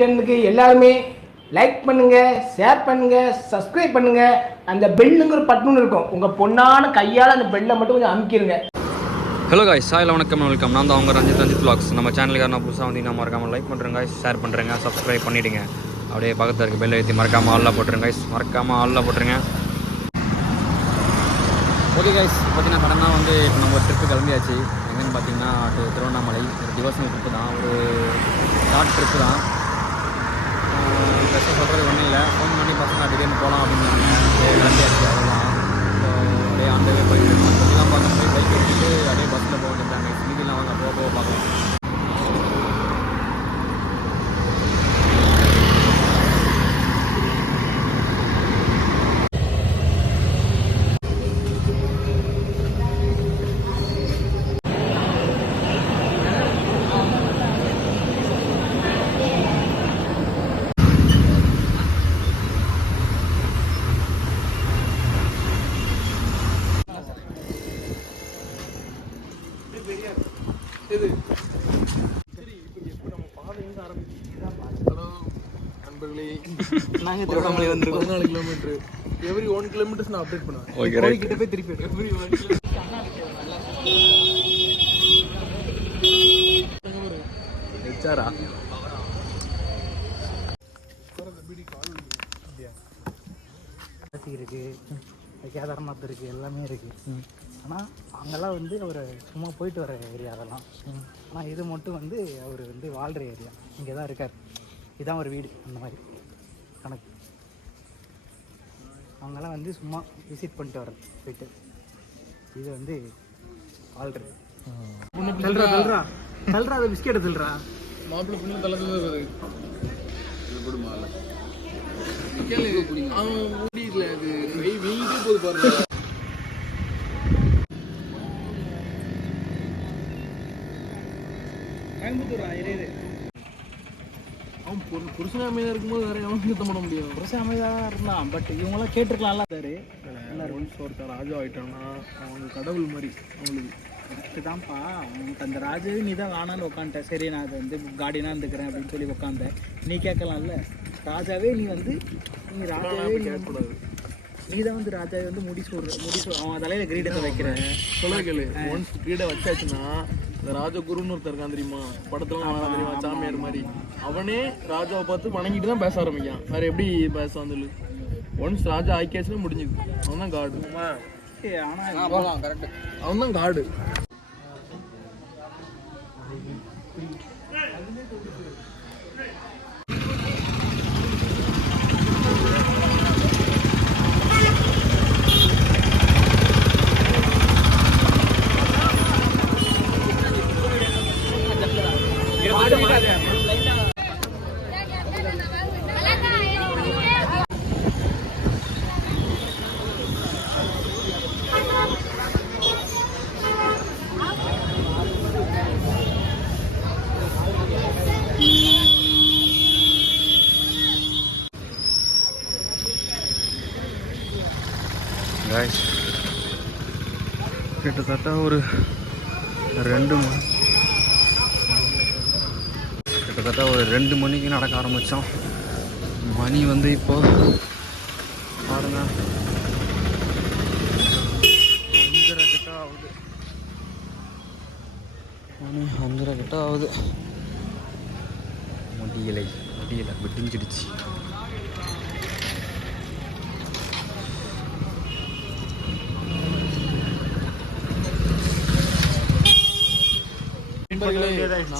சேனலுக்கு எல்லாருமே லைக் பண்ணுங்கள், ஷேர் பண்ணுங்கள், சப்ஸ்கிரைப் பண்ணுங்கள். அந்த பெல்லுங்கிற பட்டன் இருக்கும், உங்கள் பொண்ணான கையால் அந்த பெல்லை மட்டும் கொஞ்சம் அமுக்கிடுங்க. ஹலோ காய்ஸ், சாயில் வணக்கம், வெல்கம். நான் தான் அவங்க ரஞ்சித் vlogs. நம்ம சேனலுக்கு நான் புதுசாக வந்து நம்ம மறக்காமல் லைக் பண்ணுறேங்க, ஷேர் பண்ணுறேங்க, சப்ஸ்கிரைப் பண்ணிவிடுங்க. அப்படியே பக்கத்தில் இருக்க பெல் ஏற்றி மறக்காமல் ஆளில் போட்டுருங்க guys. மறக்காமல் ஆளில் போட்டுருங்க. ஓகே காய்ஸ், பார்த்தீங்கன்னா சடனாக வந்து இப்போ நம்ம ஒரு ட்ரிப்பு கிளம்பியாச்சு. எங்கன்னு பார்த்தீங்கன்னா திருவண்ணாமலை. ஒரு டிவோஷனல் ட்ரிப்பு தான், ஒரு ஷார்ட் ட்ரிப்பு தான். பெஸ்ட்டாக சொல்கிறது ஒன்றும் இல்லை. ஃபோன் பண்ணி பசங்க திடீர்னு போகலாம் அப்படின்னாங்க. கிளம்பியாச்சு அதெல்லாம். ஸோ அப்படியே அந்த வே போயிட்டு பற்றிலாம் பார்க்க போய் பைக் எடுத்துட்டு அப்படியே பஸ்ஸில் போக வேண்டியதாங்க. மீதிலாம் வாங்க போக பார்க்கலாம். நாங்கள் திருவண்ணாமலை வந்துருக்கோம். 14 கிலோமீட்டர், எவ்ரி 1 கிலோமீட்டர்ஸ் நான் அப்டேட் பண்ணுவேன். Okay, right. கிட்ட போய் திருப்பி எவ்ரி 1 ஹெச்ஆரா இருக்குது, கேதார்நாத் இருக்குது, எல்லாமே இருக்குது. ஆனால் அங்கெல்லாம் வந்து அவர் சும்மா போயிட்டு வர ஏரியா அதெல்லாம். ஆனால் இது மட்டும் வந்து அவர் வந்து வாழ்கிற ஏரியா, இங்கே தான் இருக்கார். இதுதான் ஒரு வீடு, அந்த மாதிரி கணக்கு. அவங்கெல்லாம் வந்து சும்மா விசிட் பண்ணிட்டு வர்றது போயிட்டு. இது வந்து வாழ்றது. தல்றா அதை பிஸ்கெட்டை தல்றா மாப்பிள்ளை பொண்ணு தலைக்கு அவன் முடியல. அது வெயிட்டே போது பாருங்க. அவன் புருஷன் அமைதியாக இருக்கும்போது வேற எவனும் சுத்தம் பண்ண முடியாது. புருஷன் அமைதியாக இருந்தான், பட் இவங்களாம் கேட்டிருக்கலாம்ல. ஒருத்தர் ராஜா ஆகிட்டான்னா அவங்க கடவுள் மாதிரி. அவங்களுக்கு கரெக்டு தான்ப்பா. அவனுக்கு அந்த ராஜாவே நீ தான் வேணான்னு உட்காந்துட்ட. சரி, நான் அதை வந்து கார்டினாக இருந்துக்கிறேன் அப்படின்னு சொல்லி உட்காந்தேன். நீ கேட்கலாம்ல, ராஜாவே நீ வந்து நீ ராஜாவே கேட்கக்கூடாது. நீ தான் வந்து ராஜாவே வந்து முடிச்சு அவன் தலையில கிரீடத்தை வைக்கிறேன். சொல்ல கேளு, ஒன்ஸ் கிரீடை வச்சாச்சுன்னா இந்த ராஜகுருன்னு ஒருத்தர் இருக்கான் தெரியுமா, படத்துலாம் தெரியுமா, சாமியார் மாதிரி. அவனே ராஜாவை பார்த்து வணங்கிட்டு தான் பேச ஆரம்பிக்கான். வேற எப்படி பேச வந்து ஒன்ஸ் ராஜா ஆக்கியாச்சுன்னா முடிஞ்சுது. அவன் தான் காடு. அவன் தான் காடு. கிட்டத்தட்ட ஒரு 2 மணிக்கு நடக்க ஆரம்பித்தோம். மணி வந்து இப்போ பாருங்க 5:30 கிட்ட ஆகுது. மணி 5:30 கிட்ட ஆகுது. முடியலை விடிஞ்சிடுச்சு.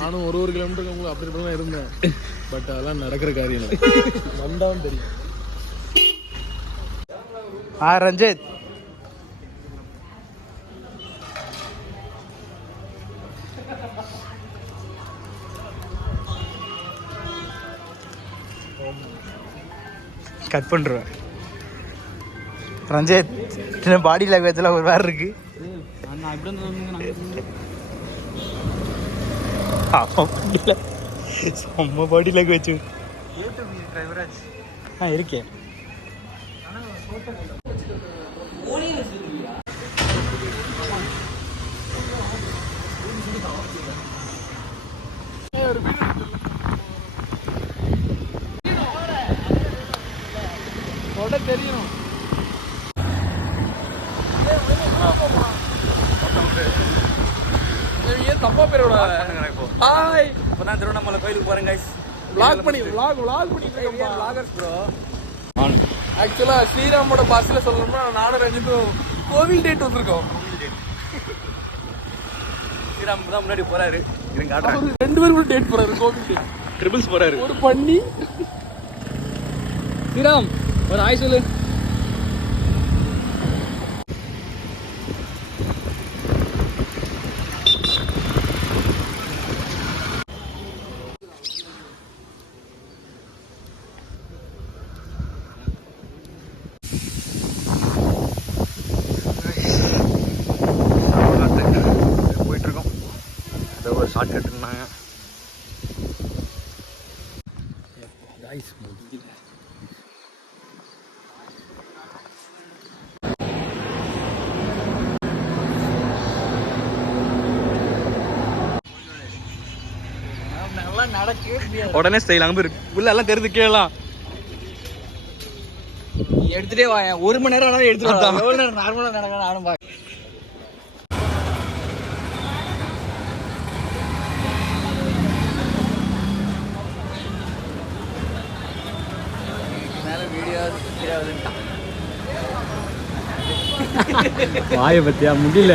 நானும் ஒரு கிலோமீட்டருக்கு உங்களுக்கு அப்படி இப்படிலாம் இருந்தேன். பட் அதெல்லாம் நடக்கிற காரியம் இல்லை. வந்தாலும் தெரியும். ரஞ்சித் கட் பண்ணுறேன். ரஞ்சித் பாடி லாங்குவேஜ்லாம் ஒரு வேறு இருக்கு. செம்ம பாடி லாங்குவேஜ். இருக்கேன். படம் தெரியணும். ஏன் தப்பா பேரோட ஹாய் இப்போ தான் திருவண்ணாமலை கோயிலுக்கு போகிறேன் கைஸ். vlog பண்ணிட்டு இருக்கேன் vloggers bro. ஆக்சுவலா ஸ்ரீராமோட பாஸ்ல சொல்லணும்னா நானும் ரஞ்சித்தும் கோவில் டேட் வந்திருக்கோம். ஸ்ரீராம் தான் முன்னாடி போறாரு. இருங்க காட்டுறேன். அவரு 2 பேரும் கூட டேட் போறாரு. கோவில் டேட் ட்ரிபிள்ஸ் போறாரு. ஒரு பண்ணி ஸ்ரீராம் ஒரு ஆய் சொல்லு. போயிட்டு இருக்கோம். ஏதோ ஒரு ஷார்ட் கட்டுனாங்க. நல்லா நடக்கவே முடியாது. உடனே ஸ்டைல் அங்கே போய் உள்ள எல்லாம் தெரிஞ்சு கேளலாம். எடுத்துட்டே வாங்க. 1 மணி நேரம் ஆனாலும் எடுத்துட்டு எவ்வளோ நேரம் நார்மலாக நடக்க நானும் பார்க்க. வாயை பத்தியா முடியல.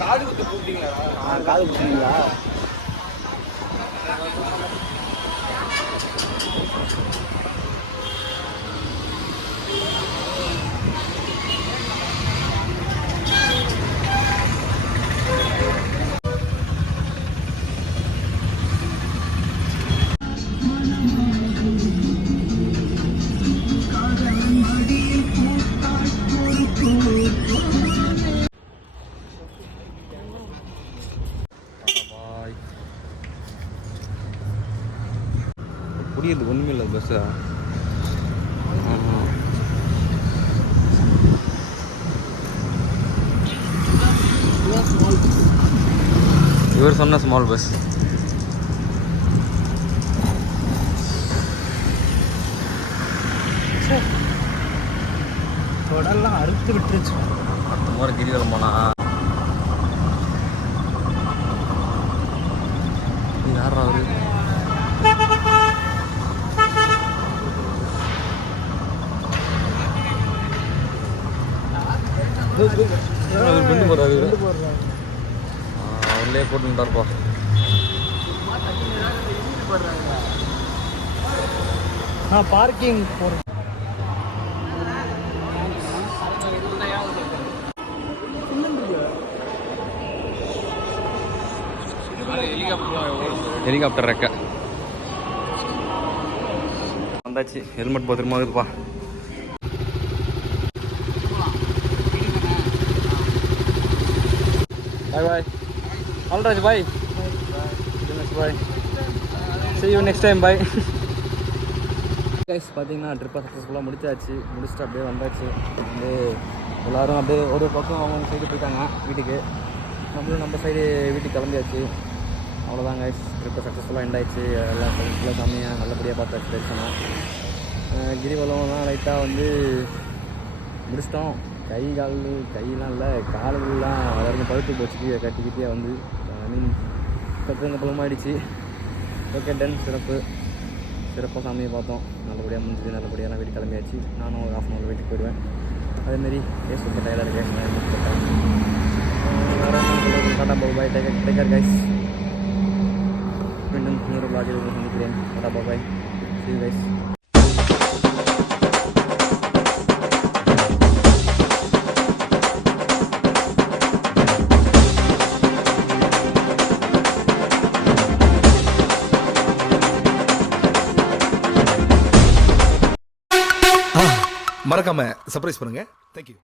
காது குத்து கூப்பிட்டீங்களா? காது குத்துங்களா? புரியுது ஒன்றுமே இல்லை பஸ்ஸா. இவர் சொன்ன ஸ்மால் பஸ். தொடர்லாம் அறுத்து விட்டுருச்சு. அடுத்த முறை கிரிவலம் போனா யாரா அவரு? கொண்டு போறாரு. அவங்களே போட்டுட்டாருப்பா. நான் பார்க்கிங் போகிறேன். ஹெலிகாப்டர் ரெக்க வந்தாச்சு. ஹெல்மெட் பத்திரமா இருக்குப்பா. Bye bye. All right, bye. Bye. See you next time. Bye. Guys பார்த்தீங்கன்னா ட்ரிப்பை சக்ஸஸ்ஃபுல்லாக முடிச்சுட்டு அப்படியே வந்தாச்சு. வந்து எல்லோரும் அப்படியே ஒரு பக்கம் அவங்க சைடு போயிட்டாங்க வீட்டுக்கு. நம்மளும் நம்ம சைடு வீட்டுக்கு கிளம்பியாச்சு. அவ்வளோதான் கைஸ், ட்ரிப்பை சக்ஸஸ்ஃபுல்லாக எண்ட் ஆயிடுச்சு. எல்லாம் ஃபுல்லாக சாமியாக நல்லபடியாக பார்த்தாச்சு தரிசனம். கிரிவலம்லாம் லைட்டாக வந்து முடிச்சிட்டோம். கையெல்லாம் இல்லை, காலெல்லாம் எல்லாருக்கும் பழுத்து போச்சு. கட்டிக்கிட்டே வந்து கட்டுங்க பழமாயிடுச்சு. Okay done. சிறப்பாக சாமியை பார்த்தோம். நல்லபடியாக முடிஞ்சது. நல்லபடியாக வீட்டுக்கு கிளம்பியாச்சு. நானும் ஒரு 1/2 hour வீட்டுக்கு போயிடுவேன். அதேமாரி சூப்பர் டயர்டாக இருக்கேன். Tata bye. Take care guys. மீண்டும் இன்னொரு vlog-இல் சந்திக்கிறேன். Tata bye. See you guys. மறக்காம சர்ப்ரைஸ் பண்ணுங்க. தேங்க்யூ.